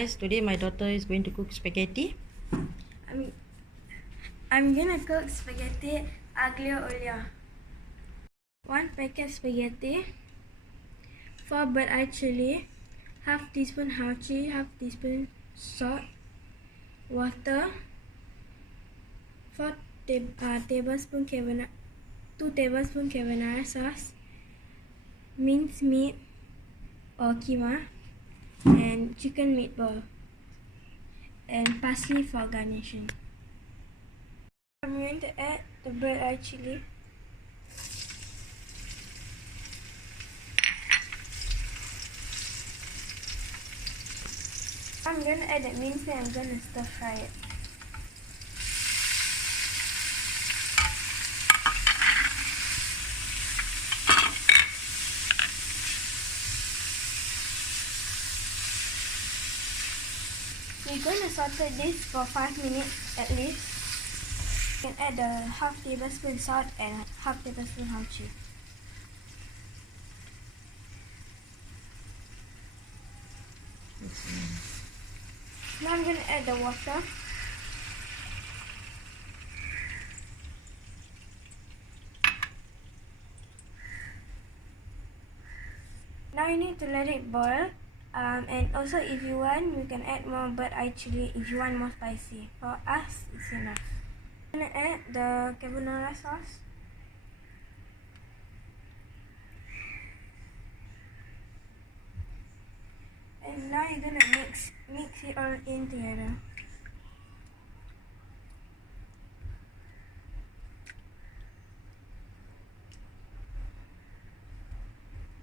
guys, today my daughter is going to cook spaghetti. I'm gonna cook spaghetti aglio olio. 1 packet spaghetti, 4 bird-eye chilli, half teaspoon hauchi, half teaspoon salt, water, 2 tablespoon carbonara sauce, minced meat or keema, and chicken meatball, and parsley for garnishing. I'm going to add the bird-eye chilli. I'm going to add the mince and I'm going to stir fry it. We're going to saute this for 5 minutes at least. You can add the half tablespoon salt and half tablespoon hauchi. Now I'm going to add the water. Now you need to let it boil. And also if you want, you can add more bird-eye chilli if you want more spicy. For us, it's enough. I'm going to add the carbonara sauce. And now you're going to mix it all in together.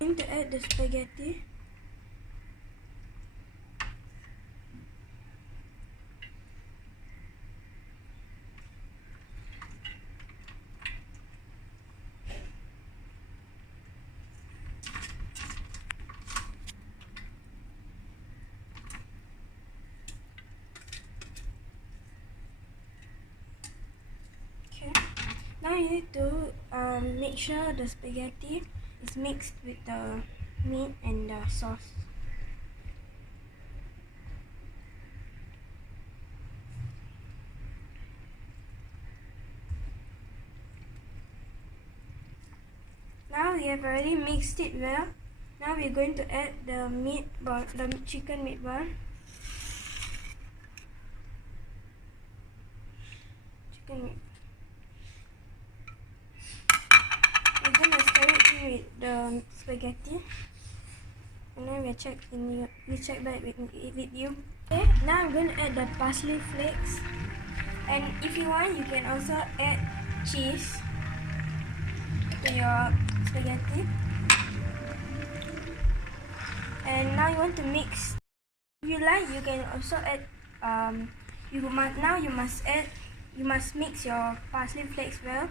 I'm going to add the spaghetti. Now you need to make sure the spaghetti is mixed with the meat and the sauce. Now we have already mixed it well. Now we're going to add the meatball, the chicken meatball. We're going to stir it in with the spaghetti, and then we check back with you. Okay, now I'm going to add the parsley flakes, and if you want, you can also add cheese to your spaghetti. And now you want to mix. If you like, you can also add. You must mix your parsley flakes well.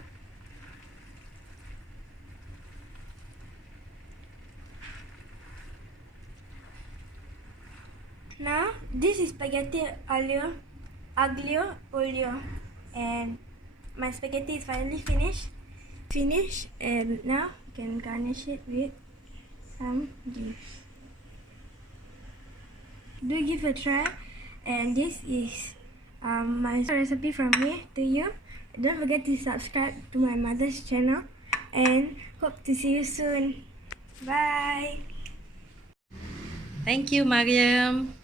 Now this is spaghetti aglio olio, and my spaghetti is finally finished. And now you can garnish it with some juice. Do give a try, and this is my recipe from me to you. Don't forget to subscribe to my mother's channel, and hope to see you soon. Bye. Thank you, Mariam.